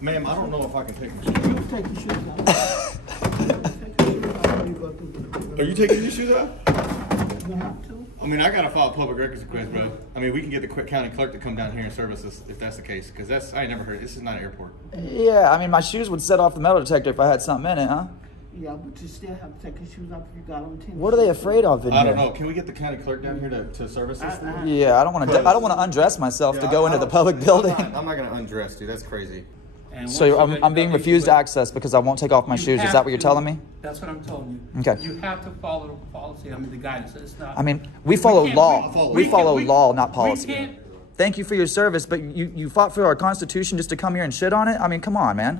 Ma'am, I don't know if I can take my shoes off. Take your shoes off. Are you taking your shoes off? You have to. I mean, I gotta file a public records request, bro. I mean, we can get the county clerk to come down here and service us if that's the case, because I ain't never heard. This is not an airport. Yeah, I mean, my shoes would set off the metal detector if I had something in it, huh? Yeah, but you still have to take your shoes off if you got on tennis. What are they afraid of in here? I don't know. Can we get the county clerk down here to service us? Yeah, I don't want to undress myself to go into the public building. I'm not gonna undress, dude. That's crazy. So I'm being refused access because I won't take off my shoes. Is that what you're telling me? That's what I'm telling you. Okay. You have to follow the policy. I mean, the guidance. It's not. I mean, we follow law. We follow law, not We policy. can't. Thank you for your service, but you fought for our Constitution just to come here and shit on it? I mean, come on, man.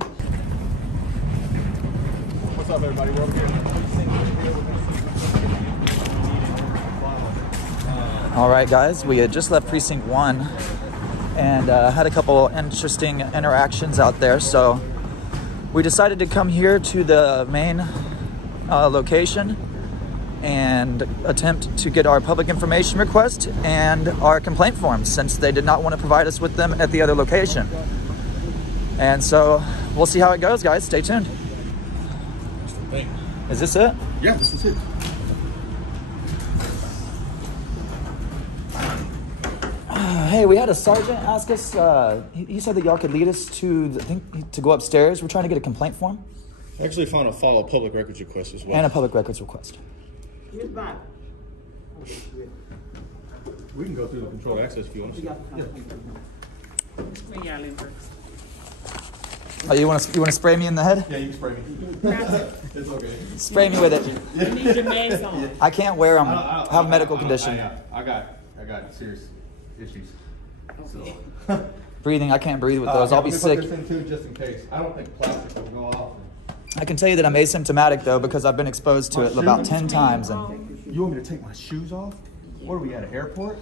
What's up, everybody? We're over here. All right, guys, we had just left Precinct 1 and had a couple interesting interactions out there. So we decided to come here to the main location and attempt to get our public information request and our complaint forms, since they did not want to provide us with them at the other location. And so we'll see how it goes, guys. Stay tuned. Is this it? Yeah, this is it. Hey, we had a sergeant ask us, he said that y'all could lead us to, to go upstairs. We're trying to get a complaint form. I actually found a file a public records request as well. And a public records request. We can go through the controlled access if you want to. Yeah. Oh, you want to spray me in the head? Yeah, you can spray me. It's okay. Spray me with it. You need your mask on. I can't wear them. I have a medical condition. I got serious issues. So. Breathing, I can't breathe with those. I'll be sick. Put this in too, just in case. I don't think plastic will go off. I can tell you that I'm asymptomatic though, because I've been exposed to it about 10 times. And you want me to take my shoes off? What are we at an airport?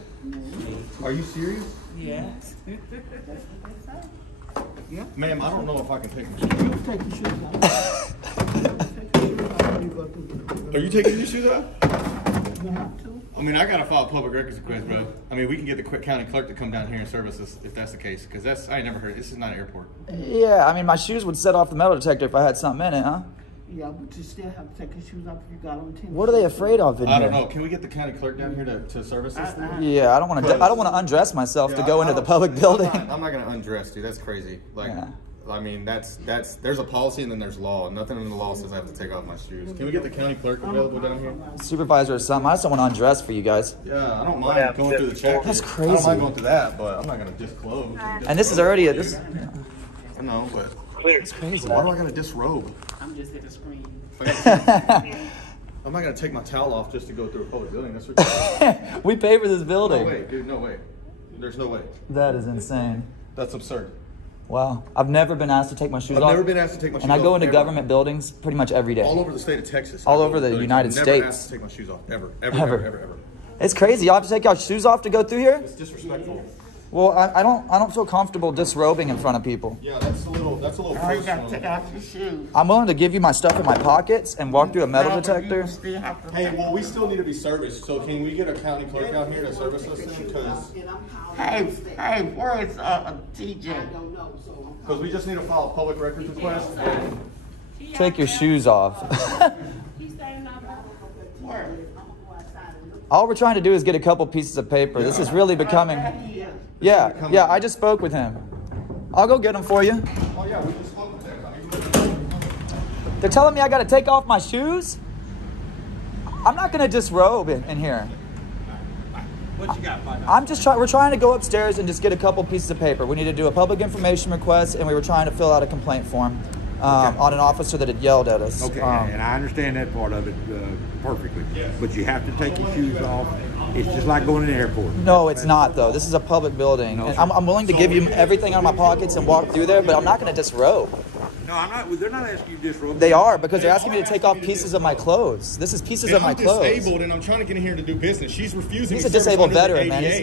Are you serious? Yes. Yeah. Ma'am, I don't know if I can take my shoes off. Take your shoes off. Are you taking your shoes off? You have to. I mean, I gotta file a public records request, bro. I mean, we can get the county clerk to come down here and service us if that's the case, because I ain't never heard. This is not an airport. yeah, I mean, my shoes would set off the metal detector if I had something in it, huh? Yeah, but you still have to take your shoes off if you got on tennis. What are they afraid of in here? I don't know. Can we get the county clerk down here to service us? Yeah, I don't want to undress myself to go into the public building. I'm not gonna undress, dude. That's crazy. Like, Yeah. I mean, there's a policy and then there's law. Nothing in the law says I have to take off my shoes. Can we get the county clerk available down here? Supervisor or something. I just don't want to undress for you guys. Yeah, I don't mind going through the check. That's I crazy. don't mind going through that, but I'm not gonna disclose. And this is already this. I know, but It's crazy. why do I gotta disrobe? I'm just at the screen. I'm not gonna take my towel off just to go through a public building. That's ridiculous. We pay for this No building. way, dude. No way. There's no way. That is insane. That's absurd. Wow. I've never been asked to take my shoes I've off. never been asked to take my shoes And off. I go into ever. government buildings pretty much every day. All over the state of Texas. All I go over to the buildings. United I've never States. asked to take my shoes off. Ever. Ever. It's crazy. Y'all have to take your shoes off to go through here? It's disrespectful. Well, I don't feel comfortable disrobing in front of people. Yeah, that's a little Oh, you got to personal. take off your shoes. I'm willing to give you my stuff in my pockets and walk through a metal detector. You still have to. Hey, well, we still need to be serviced, so can we get a county clerk out here to service us then? Hey, where is TJ? Because we just need to file a public records request. And Take your shoes off. He's standing up. Where? All we're trying to do is get a couple pieces of paper. This is really becoming... Yeah, I just spoke with him. I'll go get them for you. oh yeah, we just spoke with them. They're telling me I got to take off my shoes? I'm not going to disrobe in here. What you got, Mike? We're trying to go upstairs and just get a couple pieces of paper. We need to do a public information request, and we were trying to fill out a complaint form on an officer that had yelled at us. Okay, and I understand that part of it perfectly. But you have to take your shoes off. It's just like going to the airport. No, it's not, though. This is a public building. And I'm willing to give you everything out of my pockets and walk through there, but I'm not going to disrobe. No, I'm not. They're not asking you to disrobe. They are, because they're asking me to take off pieces of my clothes. This is pieces of my clothes. I'm disabled and I'm trying to get in here to do business. She's refusing He's me a service disabled under the veteran, man. ADA. He's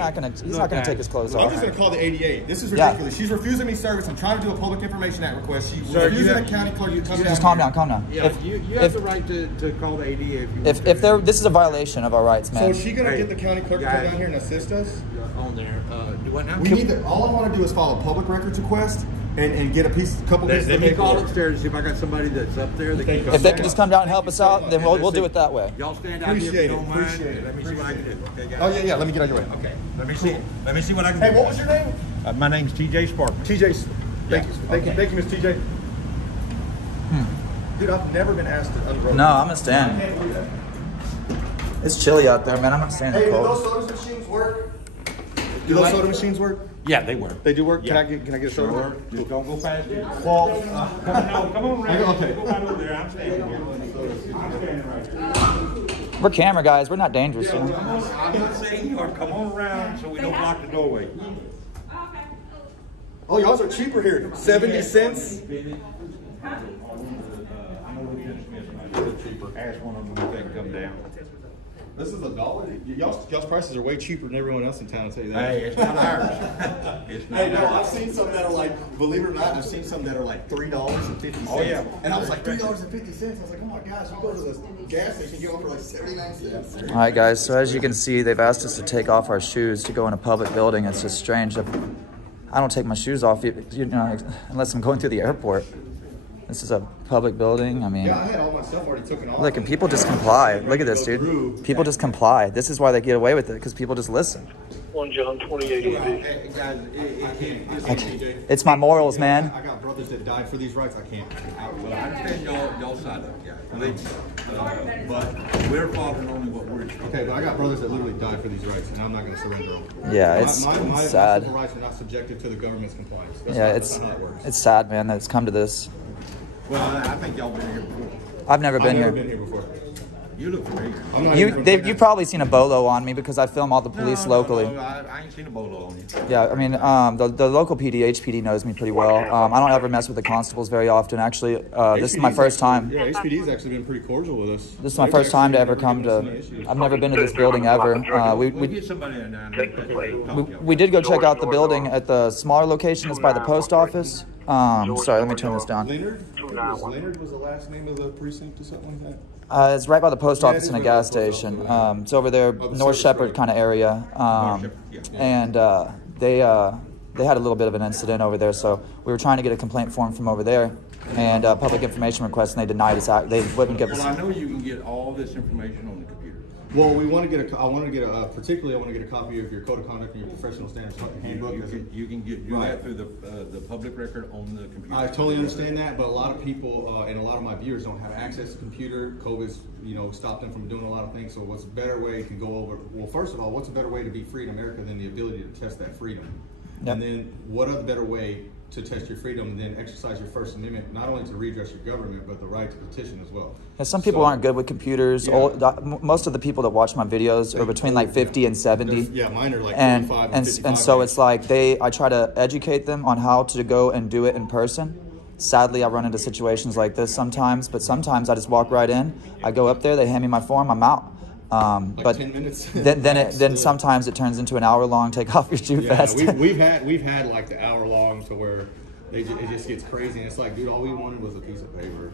not gonna take his clothes I'm off. just going to call the ADA. This is Yeah. ridiculous. She's refusing me service. I'm trying to do a Public Information Act request. She's Sir, refusing a county clerk to come down Just calm here. down, calm down. Yeah, you have the right to call the ADA if you want If this is a violation of our rights, So man. is she going to Hey, get the county clerk to guys. come down here and assist us? on there. Do what now? We need to, all I want to do is file a public records request and get a couple pieces Let of me call paperwork. upstairs and see if I got somebody that's up there that can come If they down. can just come down and help us out, then we'll do it that way. Y'all stand out here if you don't mind. Appreciate it. Let me see what I can do. Okay, guys? Oh yeah, let me get out of your way. Okay. Let me see. Let me see what I can do. Hey, what was your name? My name's TJ Sparkman. TJ. Thank Yeah. you, Miss TJ. Dude, I've never been asked to unroll. No, I'm gonna stand. It's chilly out there, man. I'm gonna stand in Hey, the do those cold. soda machines work? Do those soda machines work? Yeah, they work. They do work. Yeah. Can I get a soda? Sure. Just don't go past it. Well, No, come on around. Okay. Go right over there. I'm standing here. I'm standing right here. We're camera guys. We're not dangerous, you know. Come on. I'm not saying you are. Come on around so we don't block the doorway. oh, y'all are cheaper here. 70 cents. I know Lieutenant Smith's might be a little cheaper. Ask one of them if they can come down. This is $1. Y'all's prices are way cheaper than everyone else in town. I'll tell you that. Hey, it's not ours. It's not Hey, no, I've ours. seen some that are like, believe it or not, I've seen some that are like $3.50. Oh, yeah. And I was like, $3.50. I was like, oh my gosh, we go to the gas station, get one for like 79 cents. All right, guys. So as you can see, they've asked us to take off our shoes to go in a public building. It's just strange. I don't take my shoes off, you know, unless I'm going through the airport. This is a public building. I mean, Yeah, I had all my stuff already taken off. look, and people just comply. Look at this, dude. People just comply. This is why they get away with it, because people just listen. 1 John 28 AD. Hey, guys, It's my morals, man. I got brothers that died for these rights. I can't. well, I understand y'all side of it, guys. Believe me. But we're following only what we're expecting. Okay, but I got brothers that literally died for these rights, and I'm not going to surrender them. Yeah, it's my sad. civil rights are not subjected to the government's compliance. That's Yeah, that's not how it works. it's sad, man, that it's come to this. Well, I think y'all been here before. I've never been I've never here. been here before. You look familiar. I'm not even from You've Texas. probably seen a bolo on me because I film all the police locally. No, I ain't seen a bolo on you. Yeah, I mean, the local PD, HPD knows me pretty well. I don't ever mess with the constables very often. Actually, this is my first time. Yeah, HPD's actually been pretty cordial with us. This is my first time to ever come to. I've never been to this building ever. We'll get somebody in down there. We did go check out the building at the smaller location. It's by the post office. Sorry, let me turn this down. Leonard? Leonard was the last name of the precinct or something like that? It's right by the post office and a gas station. It's over there, North Shepherd kind of area. And they had a little bit of an incident over there, so we were trying to get a complaint form from over there and public information request, and they denied us. They wouldn't give us. Well, I know you can get all this information on the computer. Well, we want to get particularly I want to get a copy of your code of conduct and your professional standards handbook. You can do that through the public record on the computer. I totally understand that, but a lot of people and a lot of my viewers don't have access to computer. COVID's, stopped them from doing a lot of things. So what's a better way to go over? Well, first of all, what's a better way to be free in America than the ability to test that freedom? Yep. And then what other better way to test your freedom and then exercise your First Amendment, not only to redress your government, but the right to petition as well. Yeah, some people aren't good with computers. Yeah. Most of the people that watch my videos are between like 50 and 70. Yeah, mine are like and 45 and 55. so it's like I try to educate them on how to go and do it in person. Sadly, I run into situations like this sometimes, but sometimes I just walk right in. I go up there, they hand me my form, I'm out. But 10 minutes. then sometimes it turns into an hour long. Take off your shoe fast. we've had like the hour long to where it just gets crazy. And it's like, dude, all we wanted was a piece of paper.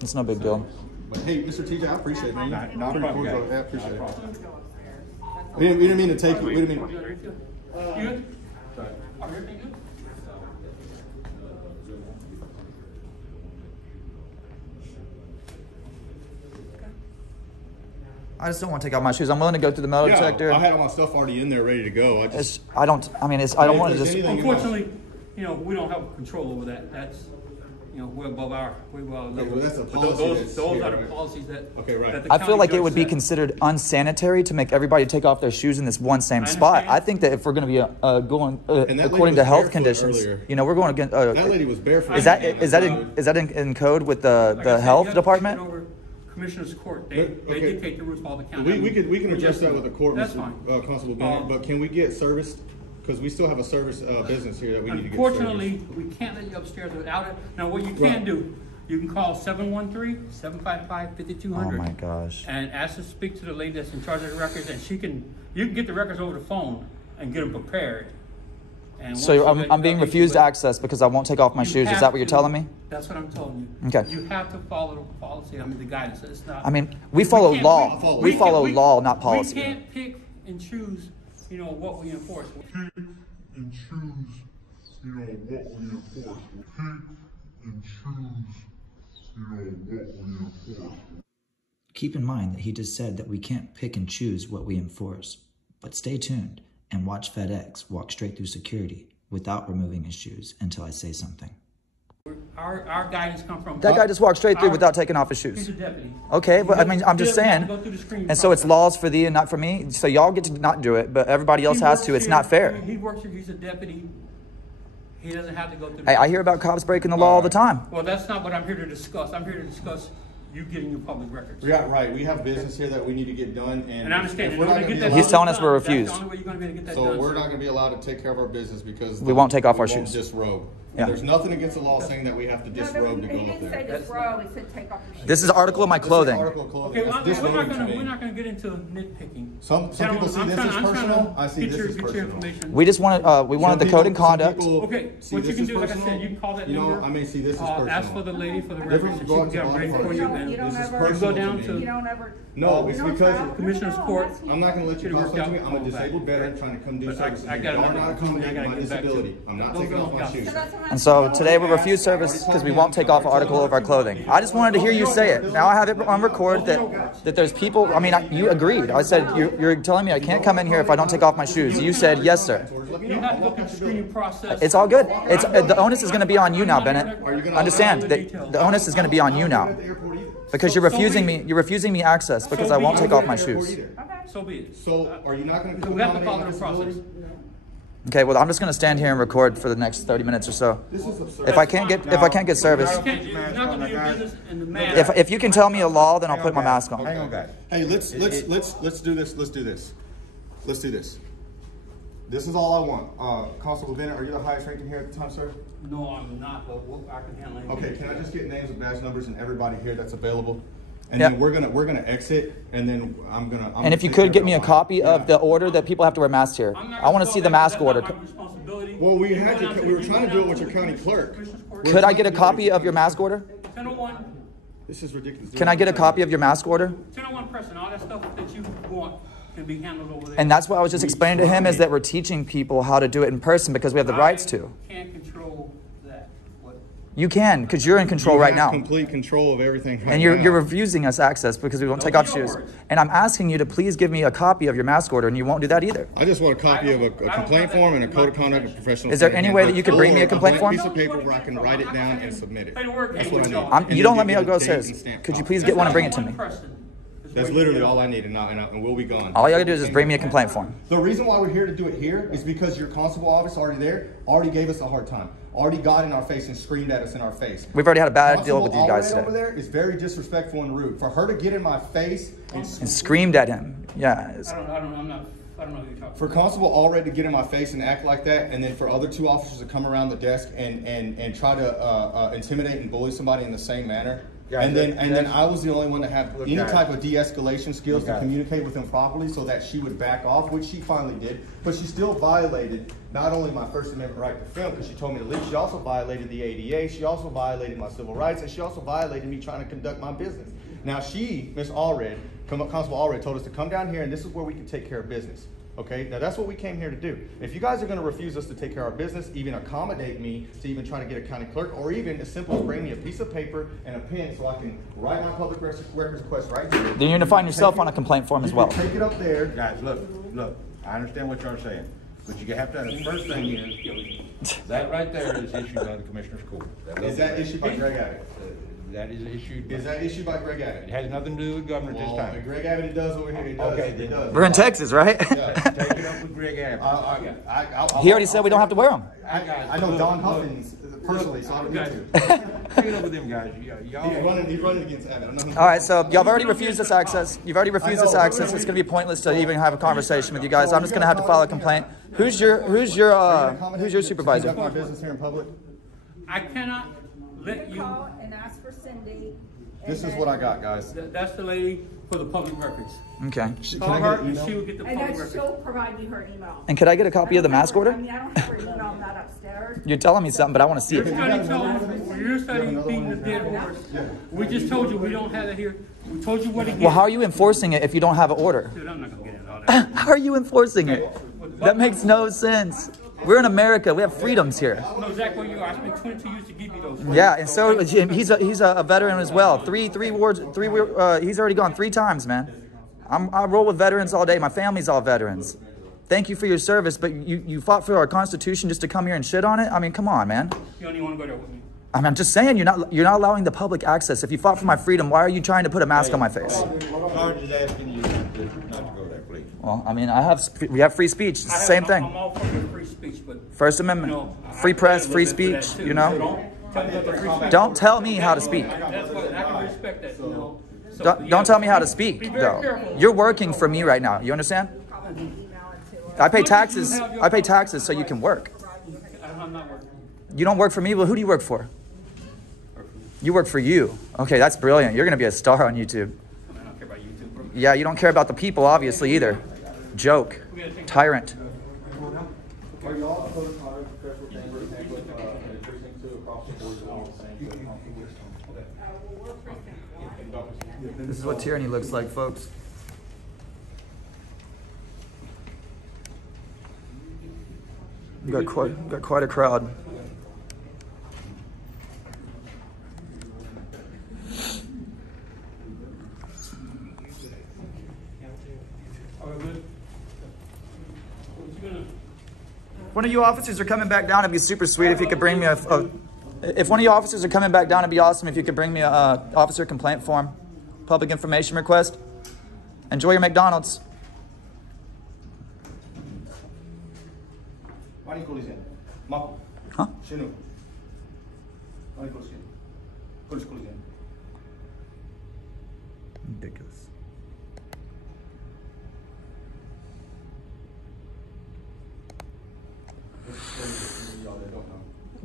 It's no big deal. But hey, Mr. TJ, I appreciate it, man. No Pretty problem, cordial. guys. Yeah, I appreciate it. We didn't mean to take you. We didn't mean. You good? Everything good? I just don't want to take off my shoes. I'm willing to go through the metal detector. I had all my stuff already in there ready to go. I don't want to just. Unfortunately, we don't have control over that. That's, we're above our level. well, that's a But policy that's those here, are the right? policies that. Okay, right. that the I feel county like it judge would be set. considered unsanitary to make everybody take off their shoes in this one same I spot. understand. I think that if we're going to be going And that according lady to was health barefoot conditions, earlier. we're going against. That lady was barefoot. Is that in code with the Like I said, health you have to department? take it over Commissioner's Court. They Okay. dictate the rules for all the county. We can address that with the court, That's Mr. fine. Constable Bennett. But can we get service? Because we still have a service business here that we need to get. Unfortunately, we can't let you upstairs without it. Now, what you can do, you can call 713-755-5200. Oh my gosh. And ask to speak to the lady that's in charge of the records, and you can get the records over the phone and get them prepared. And So I'm being refused access because I won't take off my shoes. Is that what you're telling me? That's what I'm telling you. Okay. You have to follow the policy. The guidance. It's not. I mean, we follow can't- law. we We follow can't- law, not policy. We can't pick and choose, what we enforce. you know, what we enforce. We'll pick and choose, you know, what we enforce. Keep in mind that he just said that we can't pick and choose what we enforce. But stay tuned and watch FedEx walk straight through security without removing his shoes until I say something. Our guidance come from... That guy just walked straight through without taking off his shoes. He's a deputy. Okay, but I mean, I'm just saying. Go through the screening And so it's process. laws for thee and not for me. So y'all get to not do it, but everybody else has to. It's not fair. He works here. He's a deputy. He doesn't have to go through... Hey, I hear about cops breaking the law all the time. Well, that's not what I'm here to discuss. I'm here to discuss you getting your public records. Yeah, right. We have business here that we need to get done, And I understand. if In we're order not to gonna get be that He's allowed- telling us we're refused. That's the only way you're going to be able to get that So done. we're not going to be allowed to take care of our business because We won't take off our we won't shoes. disrobe. Yeah. There's nothing against the law saying that we have to disrobe to go He up didn't say there. disrobe, he said take off your shoes. This is an article of my This is clothing. article of clothing. Okay, That's we're disrobing to me. not going to get into nitpicking. Some people see this as personal. I see this as Get your personal. information. We just wanted, we wanted the code and conduct. Okay, see what you this can as do, like I personal. said, you can call that You know, number. I mean, see, this is personal. Ask for the lady for the Different records, and from she can going get to ready for you. body You And don't This is ever, personal go down to to- me. you don't ever. No, it's you don't because travel. Commissioner's No, Court. that's- I'm not going to let you Should've cross worked something. out I'm a all that. disabled veteran trying to come do But services. I got Y'all are another not opportunity. I accommodating gotta my get back to disability. it. I'm not Those taking are off my all shoes. So that's what I'm And so saying. today we refuse service because we won't take off an article of our clothing. I just wanted to hear you say it. Now I have it on record that there's people, I mean, you agreed. I said, you're telling me I can't come in here if I don't take off my shoes. You said, yes, sir. You have to go through the screening process. It's all good. It's the onus is going to be on you now, Bennett. Understand that the onus is going to be on you now because you're refusing me access because I won't take off my shoes. So be it. So, are you not going to We have to accommodate follow my the process. disability? Okay, well, I'm just going to stand here and record for the next 30 minutes or so. This is absurd. If I can't get service, It's not going to be your business in the matter. if you can tell me a law, then I'll put my mask on. Hang on, guys. Hey, let's do this. Let's do this. Let's do this. This is all I want. Constable Bennett, are you the highest ranking here at the time, sir? No, I'm not, but I can handle it. Okay, can I just get names and badge numbers and everybody here that's available? And Yeah. then we're gonna exit, and then I'm And gonna if you take could care get me a of copy of the Yeah. order that people have to wear masks here. I want to see the mask order. Well, we were trying to do it with your county clerk. Could I get a copy of your mask order? 1001, This is ridiculous. Can I get a copy of your mask order? 1001 person, all that stuff that you want can be handled over there. And that's what I was just explaining to him is that we're teaching people how to do it in person because we have the rights to. Can't control that. What? You can because you're in control right now. Complete control of everything. Right And you're now. refusing us access because we won't take off shoes. And I'm asking you to please give me a copy of your mask order and you won't do that either. I just want a copy of a complaint form and a code of conduct and professional. Is there any way that you could bring me a complaint form? Piece of paper where I can write it down and submit it. That's what I need. And You don't then let me get go a upstairs. date and stamp Could you copy. please get one and bring it to me? That's literally all I need, and we'll be gone. All you gotta do is just bring me a complaint form. The reason why we're here to do it here is because your constable office already there already gave us a hard time. Already got in our face and screamed at us in our face. We've already had a bad deal with you guys Constable over today. there is very disrespectful and rude. For her to get in my face and And screamed at him. Yeah. I don't know who you're talking for Constable already to get in my face and act like that, and then for other two officers to come around the desk and try to intimidate and bully somebody in the same manner. Guys, And then I was the only one that had any guys. type of de-escalation skills to guys. communicate with him properly so that she would back off, which she finally did. But she still violated not only my First Amendment right to film, because she told me to leave, she also violated the ADA, she also violated my civil rights, and she also violated me trying to conduct my business. Now Miss Allred, Constable Allred, told us to come down here and this is where we can take care of business. Okay, now that's what we came here to do. If you guys are going to refuse us to take care of our business, even accommodate me to even try to get a county clerk, or even as simple as bring me a piece of paper and a pen so I can write my public records request right here. Then you're gonna find yourself on a complaint form as well. Take it up there. Guys, look, I understand what you're saying, but you have to, the first thing is, that right there is issued by the Commissioner's Court. Is that issued by Greg Abbott? That is issued. Is that issued by Greg It Abbott? has nothing to do with government this Well, time. Greg Abbott it does over here. It does. Okay, It then. does. We're in Texas, right? Take it up with Greg Abbott. He already said we don't have to wear them. I know Don Huffins personally, so I don't need to. Take it up with them guys. Y'all. He's running against Abbott. I know him. All right, so y'all have already refused us access. You've already refused us access. It's going to be pointless to even have a conversation with you guys. I'm just going to have to file a complaint. Who's your supervisor? Conduct my business here in public. I cannot let you. Call and ask for Cindy. This is what I got, guys. That's the lady for the public records. Okay. Call her and she will get the And public then records. she'll provide you her email. And could I get a copy of the mask order? I mean, I don't have her email, I'm not upstairs. You're telling me something, but I want to see You're it. studying beating the dead horse. We just told you we don't have it here. We told you what to get. Well, how are you enforcing it if you don't have an order? Dude, I'm not gonna get into all that. How are you enforcing it? That makes no sense. We're in America. We have freedoms here. I know exactly where you are. I spent 22 years to give you those. Yeah, and so he's a veteran as well. Three wars. He's already gone 3 times, man. I roll with veterans all day. My family's all veterans. Thank you for your service, but you fought for our Constitution just to come here and shit on it? I mean, come on, man. You don't even want to go there with me. I mean, I'm just saying, you're not allowing the public access. If you fought for my freedom, why are you trying to put a mask on my face? Sarge is asking you not to go there, please. Well, I mean, we have free speech. It's the same thing. I'm all for your free speech, but First Amendment, free press, free speech, you know? Don't tell me how to speak. That's what I can respect that, you know. So, Don't tell me how to speak, though. careful. You're working for me right now. You understand? I pay taxes. I pay taxes so you can work. I'm not working. You don't work for me? Well, who do you work for? You work for you. Okay, that's brilliant. You're going to be a star on YouTube. I don't care about YouTube, bro. Yeah, you don't care about the people, obviously, either. Joke. Tyrant. Are y'all opposed to our special chambers and with precinct 2 across the board all the same? This is what tyranny looks like, folks. We got quite a crowd. One of you officers are coming back down. It'd be super sweet if you could bring me if one of you officers are coming back down, it'd be awesome if you could bring me a officer complaint form, public information request. Enjoy your McDonald's. Huh? Ridiculous.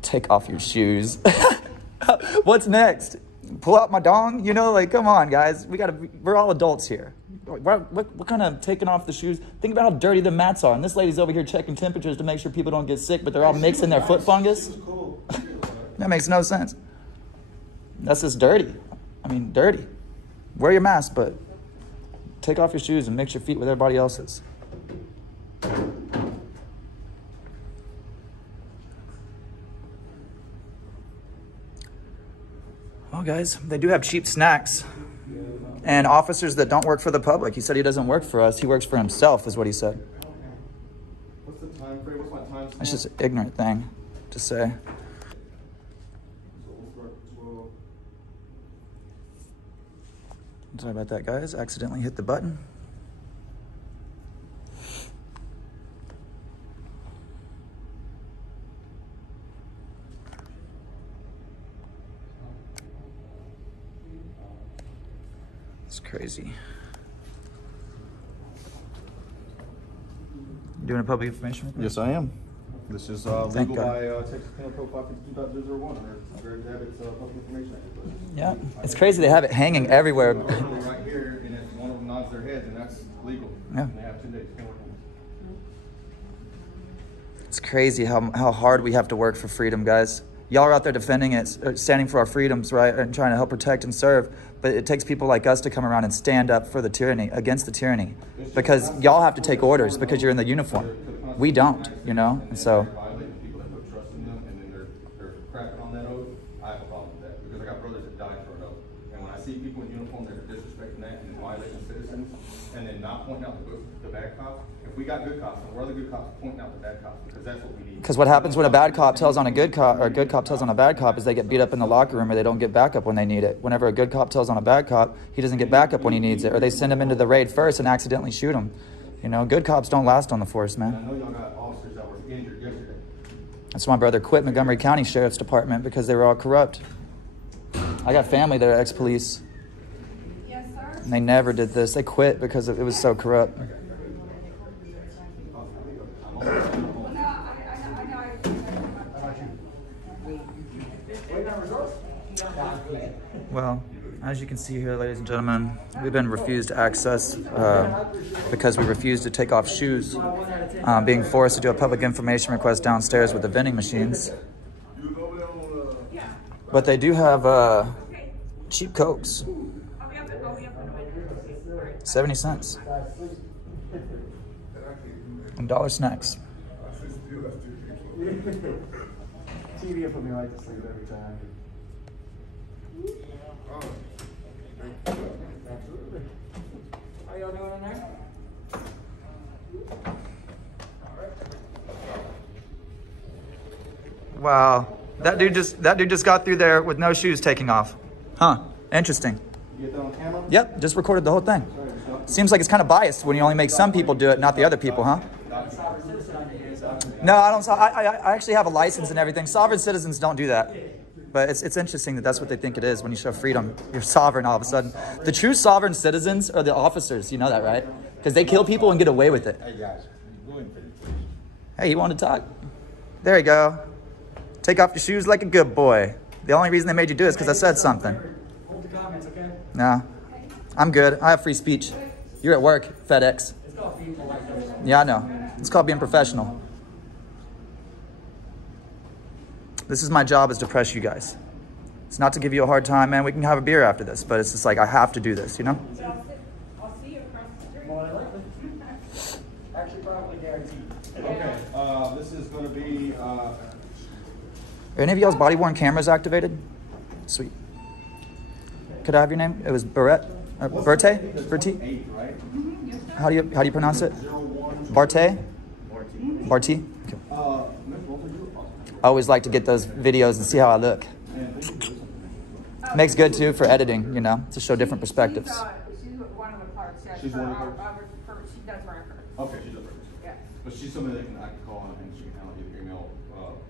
Take off your shoes. What's next? Pull out my dong? You know, like, come on, guys. We're all adults here. What kind of taking off the shoes? Think about how dirty the mats are. And this lady's over here checking temperatures to make sure people don't get sick, but they're all mixing their foot fungus. That makes no sense. That's just dirty. I mean, dirty. Wear your mask, but take off your shoes and mix your feet with everybody else's. Well, guys, they do have cheap snacks and officers that don't work for the public. He said he doesn't work for us. He works for himself, is what he said. What's the time frame? What's my time stamp? That's just an ignorant thing to say. Sorry about that, guys. Accidentally hit the button. It's crazy. You doing a public information request? Yes, I am. This is Thank legal God. by Texas Penal Code 552.001. There's public information act. Yeah, it's crazy they have it hanging everywhere. Right here, and if one of them nods their heads, and that's legal. Yeah. And they have 2 days. It's crazy how hard we have to work for freedom, guys. Y'all are out there defending it, standing for our freedoms, right, and trying to help protect and serve. But it takes people like us to come around and stand up for the tyranny, against the tyranny. Because y'all have to take orders because you're in the uniform. We don't, you know? And so... People that put trust in them, and then they're cracking on that oath. I have a problem with that because I got brothers that died for an oath. And when I see people in uniform that are disrespecting that and violating citizens, and then not pointing out the bad cops, if we got good cops, and we're the good cops pointing out the bad cops, because that's what we need. Because what happens when a bad cop tells on a good cop, or a good cop tells on a bad cop, is they get beat up in the locker room or they don't get backup when they need it. Whenever a good cop tells on a bad cop, he doesn't get backup when he needs it, or they send him into the raid first and accidentally shoot him. You know, good cops don't last on the force, man. I know y'all got officers that were injured yesterday. That's why my brother quit Montgomery County Sheriff's Department, because they were all corrupt. I got family that are ex-police. Yes, sir. And they never did this. They quit because it was so corrupt. Well, as you can see here, ladies and gentlemen, we've been refused access because we refused to take off shoes, being forced to do a public information request downstairs with the vending machines. But they do have cheap Cokes, 70 cents, and dollar snacks. TV will put me right to sleep every time. Absolutely. How y'all doing in there? Wow. That dude just got through there with no shoes taking off. Huh. Interesting. You get that on camera? Yep, just recorded the whole thing. Seems like it's kind of biased when you only make some people do it, not the other people, huh? No, I don't. I actually have a license and everything. Sovereign citizens don't do that. But it's interesting that that's what they think it is when you show freedom. You're sovereign all of a sudden. The true sovereign citizens are the officers. You know that, right? Because they kill people and get away with it. Hey guys, you ruined it. Hey, you want to talk? There you go. Take off your shoes like a good boy. The only reason they made you do it is because I said something. Hold the comments, okay? No, I'm good. I have free speech. You're at work, FedEx. It's called being polite. Yeah, I know. It's called being professional. This is my job, is to press you guys. It's not to give you a hard time, man. We can have a beer after this, but it's just like I have to do this, you know? I'll see you across the street. More than likely. Actually, probably guaranteed. Okay, this is gonna be, Are any of y'all's body-worn cameras activated? Sweet. Could I have your name? It was Barrett? Bertie? Bertie? 8, right? How do you pronounce it? Barté? Barty? Okay. I always like to get those videos and see how I look. Makes good too for editing, you know, to show different perspectives. She's one of the clerks, yeah. She's one of the clerks? She does records. Okay, she does records. Yeah. But she's somebody that I can call and she can handle either email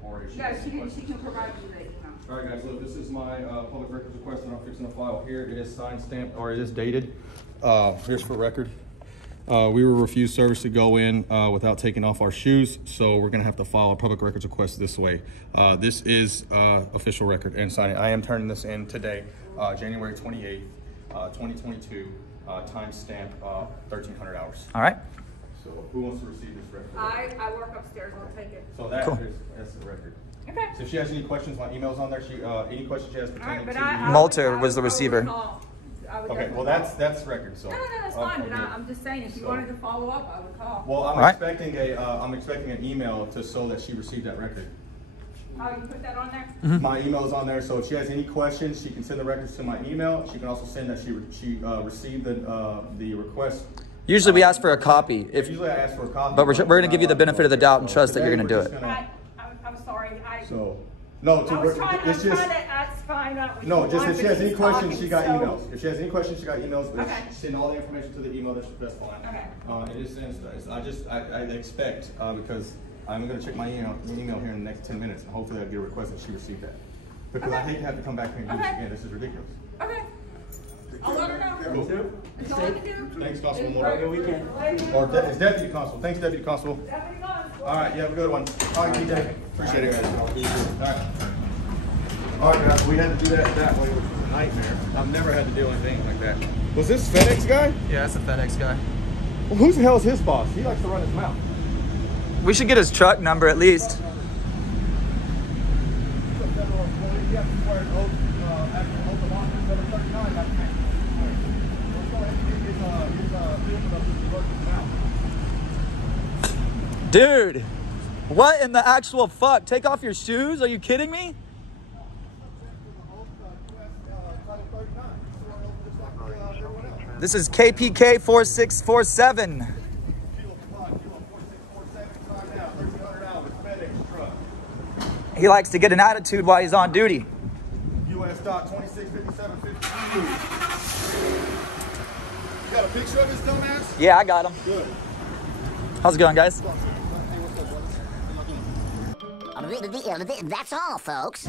or if she Yeah, has she any can questions. provide you the email. All right, guys, look, this is my public records request that I'm fixing to file here. It is signed, stamped, or it is dated. Here's for record. We were refused service to go in without taking off our shoes, so we're gonna have to file a public records request this way. This is official record and sign it. I am turning this in today, January 28th, 2022, time stamp 1,300 hours. All right. So who wants to receive this record? I work upstairs, I'll take it. So that Cool. that's the record. Okay. So if she has any questions, my email's on there. Any questions she has pertaining to Malta was the receiver. Okay, well that's record. So No, that's fine. But I'm just saying, if you wanted to follow up, I would call. well, I'm Right. expecting an email to show that she received that record. Oh, you put that on there? My email is on there, so if she has any questions, she can send the records to my email. She can also send that she received the request. Usually we ask for a copy, Usually I ask for a copy, but we're going to give you the benefit of the doubt and trust that you're going to do it. I'm sorry. No, That's fine. No, just if she has any questions, she got emails. emails. If she has any questions, she got emails. But Okay. send all the information to the email. That's fine. Okay. It is sensitized. I expect because I'm going to check my email here in the next 10 minutes, and hopefully I'll get a request that she received that. Because I hate to have to come back here and do this again. This is ridiculous. Okay. I'll let her know. Cool. That's all I can do. Thanks, Constable Have a Moore. good weekend. Or it's Deputy Constable. Thanks, Deputy Constable. Deputy Constable. All right, you have a good one. All right, TJ. Appreciate it, guys. All right, guys. We had to do that way, which was a nightmare. I've never had to do anything like that. Was this FedEx guy? Yeah, that's a FedEx guy. Well, who the hell is his boss? He likes to run his mouth. We should get his truck number at least. Dude, what in the actual fuck? Take off your shoes? Are you kidding me? This is KPK 4647. He likes to get an attitude while he's on duty. US dot 265752. You got a picture of his dumbass? Yeah, I got him. Good. How's it going, guys? That's all, folks.